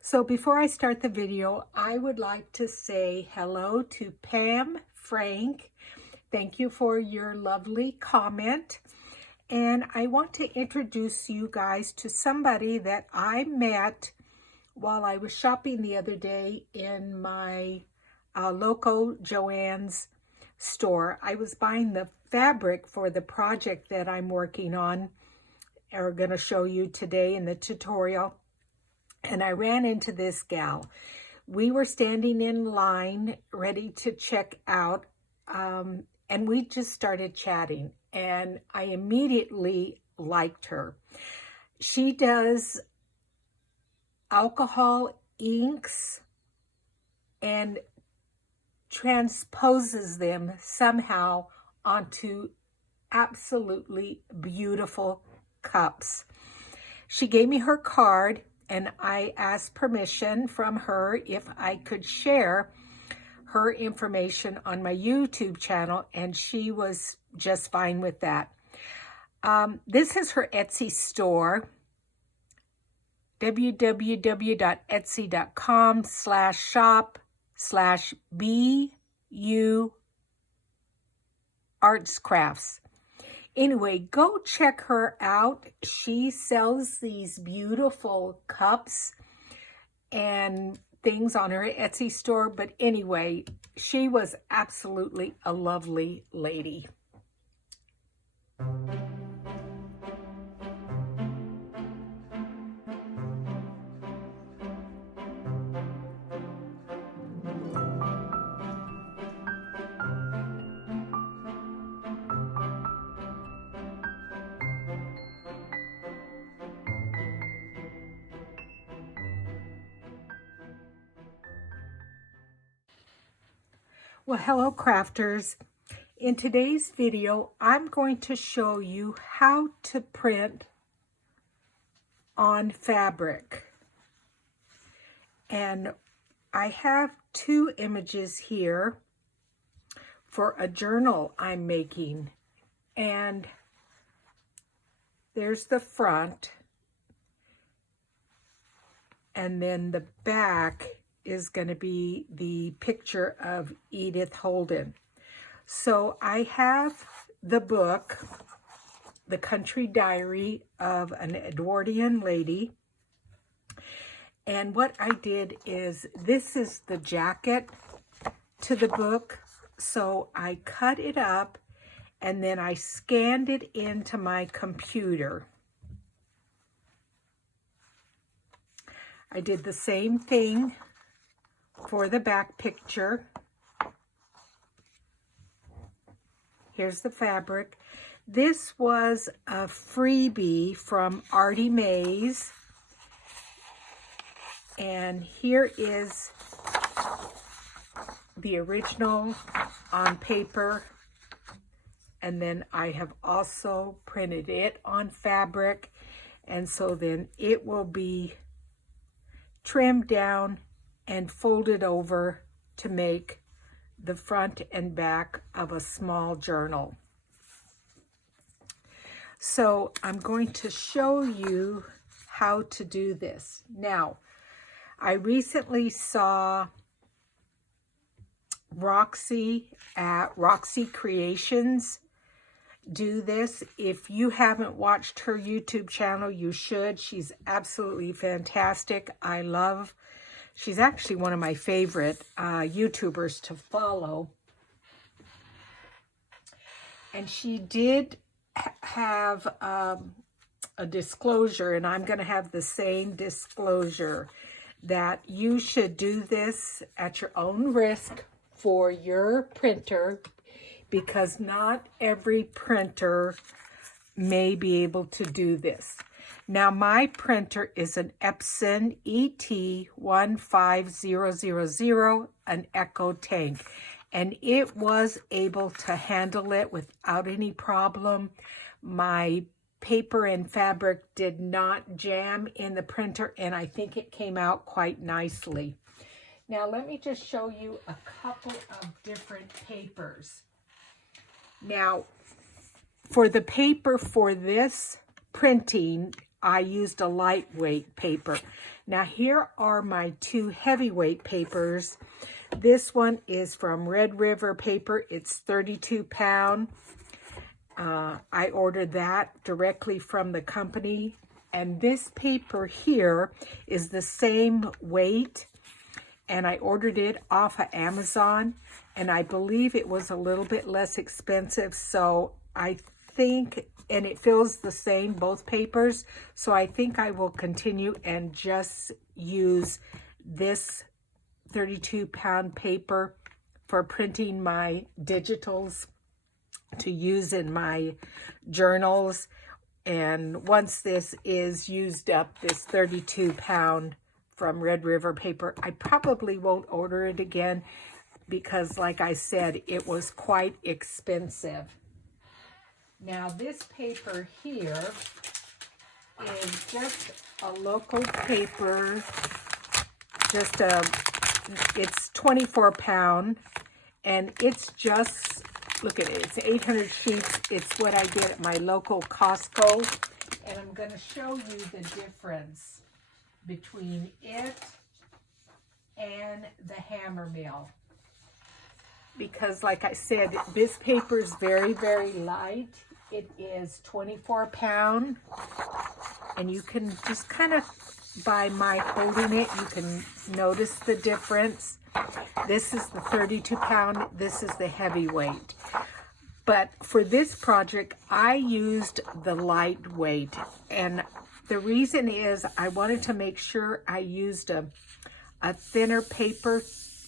So before I start the video, I would like to say hello to Pam Frank. Thank you for your lovely comment. And I want to introduce you guys to somebody that I met while I was shopping the other day in my local Joann's store. I was buying the fabric for the project that I'm working on, or going to show you today in the tutorial. And I ran into this gal. We were standing in line ready to check out, and we just started chatting, and I immediately liked her. She does alcohol inks and transposes them somehow onto absolutely beautiful cups. She gave me her card, and I asked permission from her if I could share her information on my YouTube channel, and she was just fine with that. This is her Etsy store, www.etsy.com/shop/BU Arts Crafts. Anyway, go check her out. She sells these beautiful cups and things on her Etsy store. But anyway, she was absolutely a lovely lady. Well, hello crafters. In today's video, I'm going to show you how to print on fabric. And I have two images here for a journal I'm making. And there's the front, and then the back is going to be the picture of Edith Holden. So I have the book, The Country Diary of an Edwardian Lady. And what I did is, this is the jacket to the book. So I cut it up and then I scanned it into my computer. I did the same thing for the back picture. Here's the fabric. This was a freebie from Artie Mays. And here is the original on paper. And then I have also printed it on fabric. And so then it will be trimmed down and folded over to make the front and back of a small journal. So I'm going to show you how to do this. Now, I recently saw Roxy at Roxy Creations do this. If you haven't watched her YouTube channel, you should. She's absolutely fantastic. She's actually one of my favorite YouTubers to follow. And she did have a disclosure, and I'm going to have the same disclosure, that you should do this at your own risk for your printer, because not every printer may be able to do this. Now, my printer is an Epson ET 15000, an Echo tank, and it was able to handle it without any problem. My paper and fabric did not jam in the printer, and I think it came out quite nicely. Now, let me just show you a couple of different papers. Now, for the paper for this printing, I used a lightweight paper. Now here are my two heavyweight papers. This one is from Red River Paper. It's 32 pound. I ordered that directly from the company. And this paper here is the same weight. And I ordered it off of Amazon. And I believe it was a little bit less expensive. So I think, and it feels the same, both papers. So I think I will continue and just use this 32 pound paper for printing my digitals to use in my journals. And once this is used up, this 32 pound from Red River Paper, I probably won't order it again because, like I said, it was quite expensive. Now this paper here is just a local paper, it's 24 pound, and it's just, look at it, it's 800 sheets. It's what I get at my local Costco, and I'm going to show you the difference between it and the hammer mill. Because like I said, this paper is very, very light. It is 24 pound, and you can just kind of, by my holding it, you can notice the difference. This is the 32 pound, this is the heavyweight. But for this project, I used the lightweight, and the reason is I wanted to make sure I used a thinner paper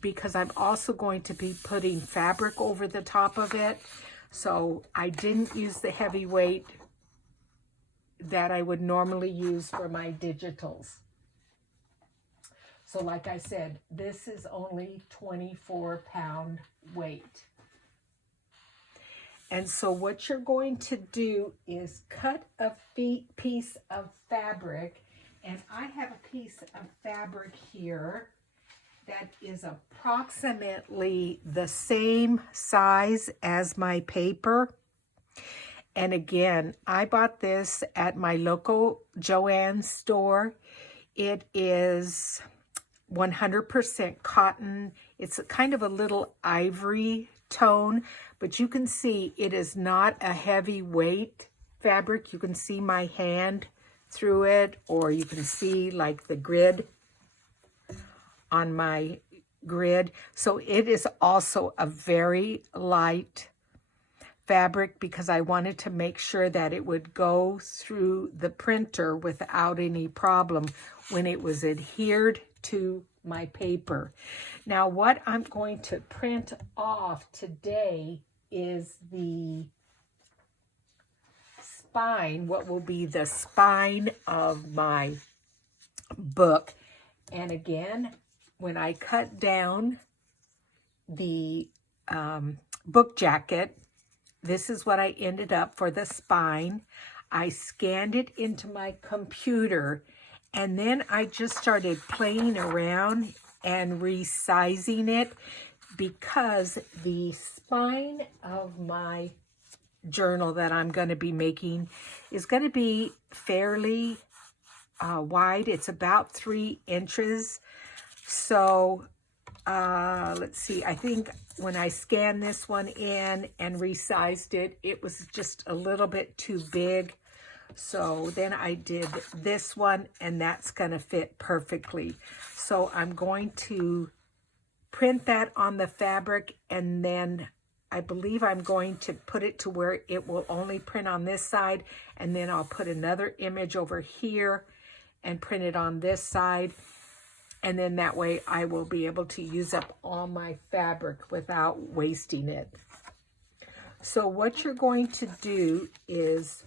because I'm also going to be putting fabric over the top of it. So I didn't use the heavyweight that I would normally use for my digitals. So like I said, this is only 24 pound weight. And so what you're going to do is cut a piece of fabric, and I have a piece of fabric here that is approximately the same size as my paper. And again, I bought this at my local Joann's store. It is 100% cotton. It's a kind of a little ivory tone, but you can see it is not a heavy weight fabric. You can see my hand through it, or you can see like the grid on my grid. So it is also a very light fabric because I wanted to make sure that it would go through the printer without any problem when it was adhered to my paper. Now what I'm going to print off today is the spine, what will be the spine of my book. And again, when I cut down the book jacket, this is what I ended up for the spine. I scanned it into my computer, and then I just started playing around and resizing it because the spine of my journal that I'm going to be making is going to be fairly wide. It's about 3 inches. So let's see, I think when I scanned this one in and resized it, it was just a little bit too big. So then I did this one, and that's going to fit perfectly. So I'm going to print that on the fabric, and then I believe I'm going to put it to where it will only print on this side, and then I'll put another image over here and print it on this side. And then that way I will be able to use up all my fabric without wasting it. So what you're going to do is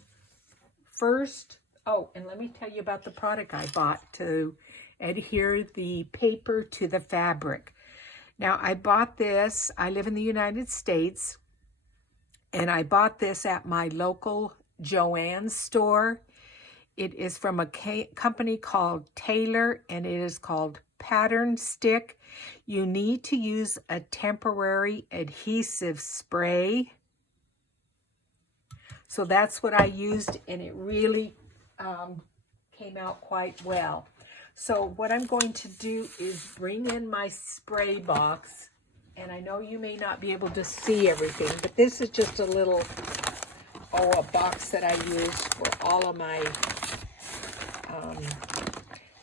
first, oh, and let me tell you about the product I bought to adhere the paper to the fabric. Now I bought this, I live in the United States, and I bought this at my local Joann's store. It is from a company called Taylor, and it is called Pattern Stick. You need to use a temporary adhesive spray. So that's what I used, and it really came out quite well. So what I'm going to do is bring in my spray box. And I know you may not be able to see everything, but this is just a little, a box that I use for all of my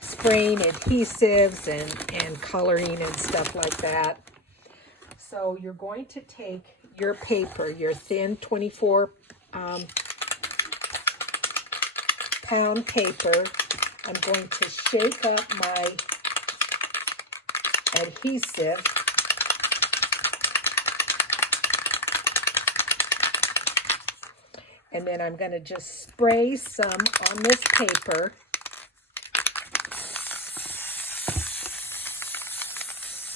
spraying adhesives and coloring and stuff like that. So you're going to take your paper, your thin 24 pound paper. I'm going to shake up my adhesive. And then I'm going to just spray some on this paper.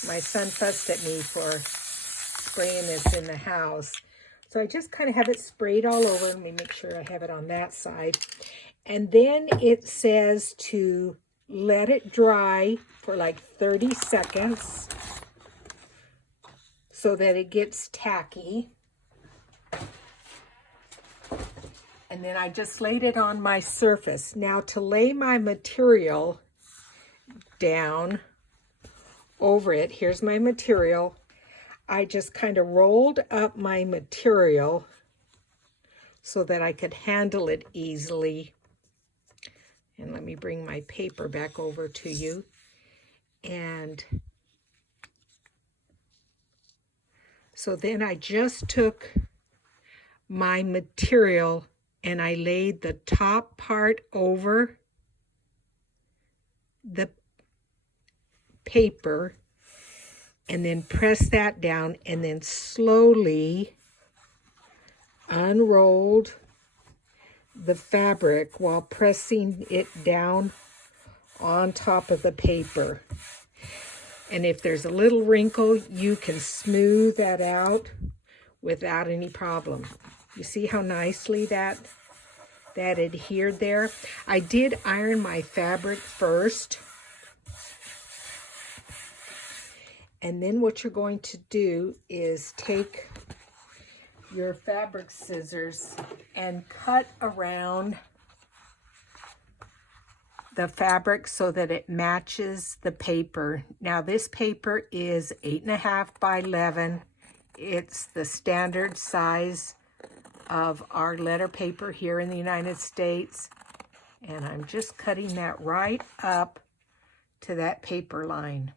My son fussed at me for spraying this in the house. So I just kind of have it sprayed all over. Let me make sure I have it on that side. And then it says to let it dry for like 30 seconds so that it gets tacky. And then I just laid it on my surface. Now to lay my material down over it, here's my material. I just kind of rolled up my material so that I could handle it easily. And let me bring my paper back over to you. And so then I just took my material and I laid the top part over the paper and then pressed that down and then slowly unrolled the fabric while pressing it down on top of the paper. And if there's a little wrinkle, you can smooth that out without any problem. You see how nicely that adhered there? I did iron my fabric first. And then what you're going to do is take your fabric scissors and cut around the fabric so that it matches the paper. Now this paper is 8.5 by 11. It's the standard size of our letter paper here in the United States. And I'm just cutting that right up to that paper line.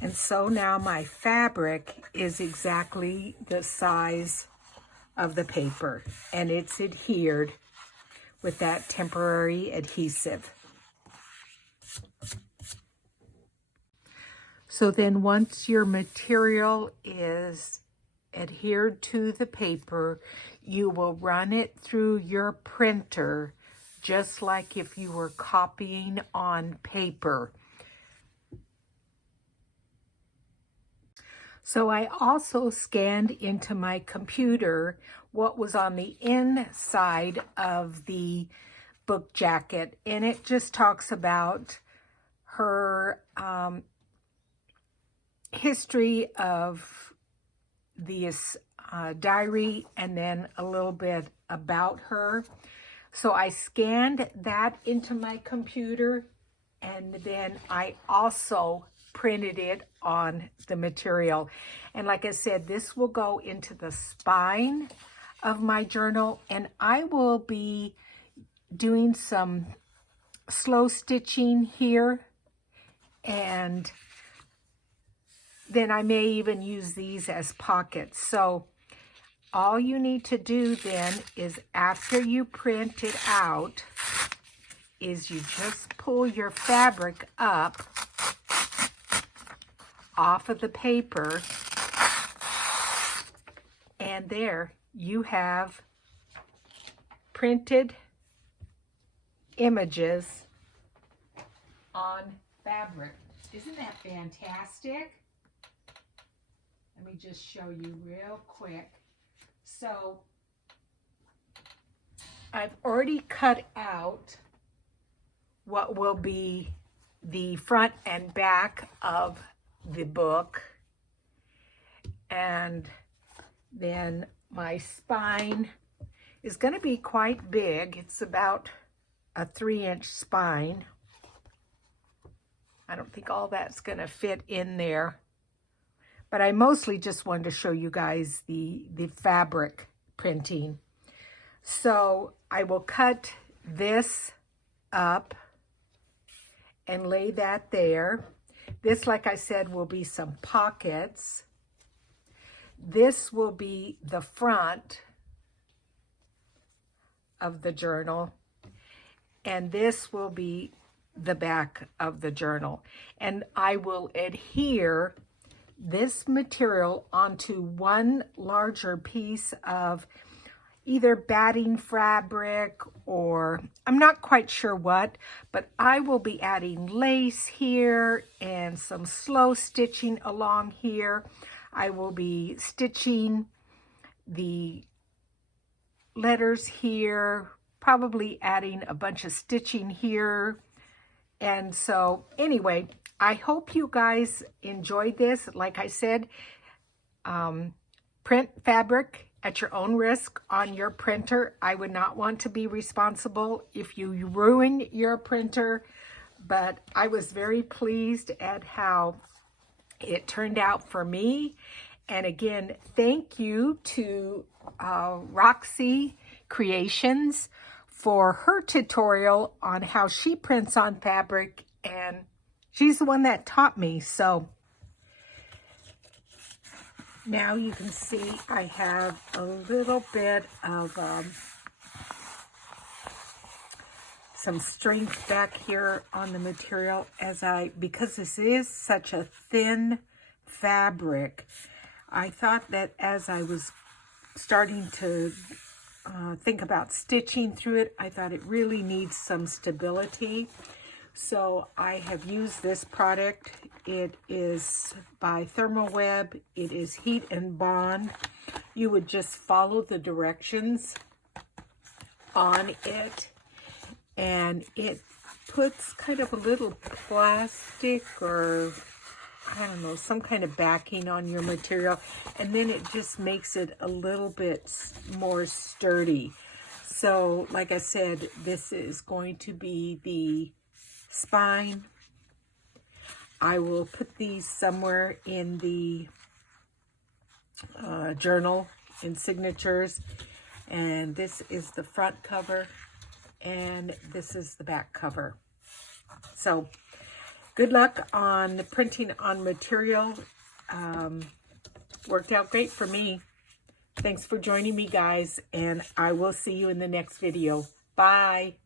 And so now my fabric is exactly the size of the paper, and it's adhered with that temporary adhesive. So then once your material is adhered to the paper, you will run it through your printer just like if you were copying on paper. So I also scanned into my computer what was on the inside of the book jacket, and it just talks about her history of the diary and then a little bit about her. So I scanned that into my computer, and then I also printed it on the material. And like I said, this will go into the spine of my journal, and I will be doing some slow stitching here, and then I may even use these as pockets. So all you need to do then is, after you print it out, is you just pull your fabric up off of the paper, and there you have printed images on fabric. Isn't that fantastic? Let me just show you real quick. So I've already cut out what will be the front and back of the book. And then my spine is going to be quite big. It's about a 3-inch spine. I don't think all that's going to fit in there. But I mostly just wanted to show you guys the fabric printing. So I will cut this up and lay that there. This, like I said, will be some pockets. This will be the front of the journal, and this will be the back of the journal. And I will adhere this material onto one larger piece of either batting fabric or I'm not quite sure what, but I will be adding lace here and some slow stitching along here. I will be stitching the letters here, probably adding a bunch of stitching here. And so anyway, I hope you guys enjoyed this. Like I said, print fabric at your own risk on your printer. I would not want to be responsible if you ruin your printer, but I was very pleased at how it turned out for me. And again, thank you to Roxy Creations for her tutorial on how she prints on fabric, and she's the one that taught me. So now you can see I have a little bit of some strength back here on the material because this is such a thin fabric. I thought that as I was starting to think about stitching through it, I thought it really needs some stability. So I have used this product. It is by Thermoweb. It is Heat and Bond. You would just follow the directions on it, and it puts kind of a little plastic or I don't know, some kind of backing on your material, and then it just makes it a little bit more sturdy. So like I said, this is going to be the spine. I will put these somewhere in the journal in signatures, and this is the front cover and this is the back cover. So good luck on the printing on material. Worked out great for me. Thanks for joining me, guys, and I will see you in the next video. Bye.